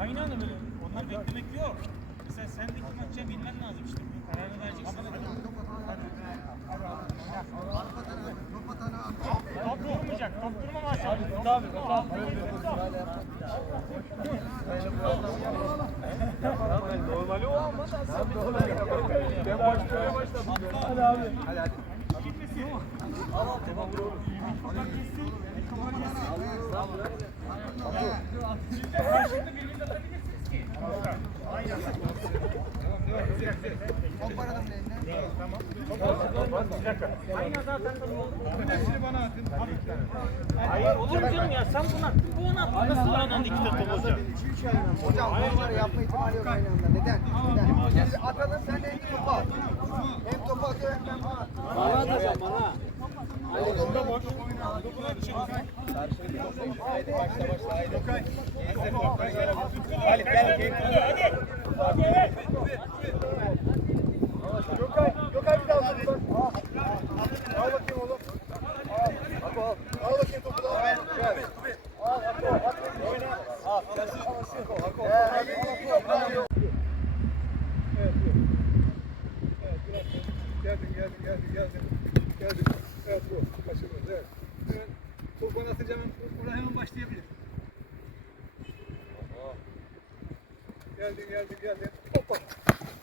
Aynı anda böyle. Onlar beklemek yok. Mesela sen de kim atacaksın bilmen lazım işte. Kararını vereceksin. Top durmayacak. Top durmaması lazım. Tabii Normali o ama sen Ben başlamaya başladım. Hadi abi. Hadi hadi. Aynen zaten Hayır olur mu canım ya sen bunu attın bu onu attın. Nasıl anda iki top olacak? Hocam bunları yapma ihtimali yok aynı anda. Neden? Neden? Biz atalım sen de hem topu at. Hem topu atıyor hem ben bana at. Bana atacağım bana. Haydi başla başla haydi. Halit Evet, bu. Kaçırmaz, evet. Evet. Topu atacağım, oradan hemen başlayabilir. Geldin, geldin, geldin. Hoppa.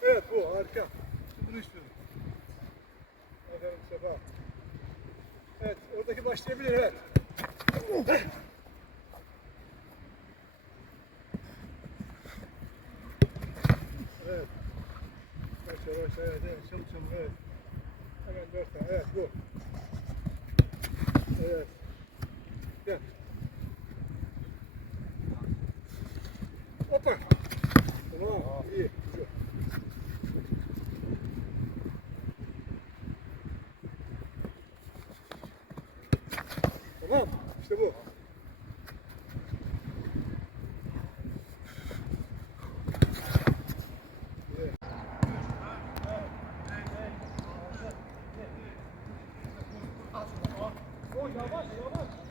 Evet, bu. Harika. Bunu istiyorum. Aferin Sefa. Evet, oradaki başlayabilir, evet. Evet. Başla, başla, evet, evet. Çabuk, çabuk, evet. Hemen dört tane, evet, bu. Evet. Gel. Hoppa. Tamam. İyi. Tamam. İşte bu. yavaş yavaş.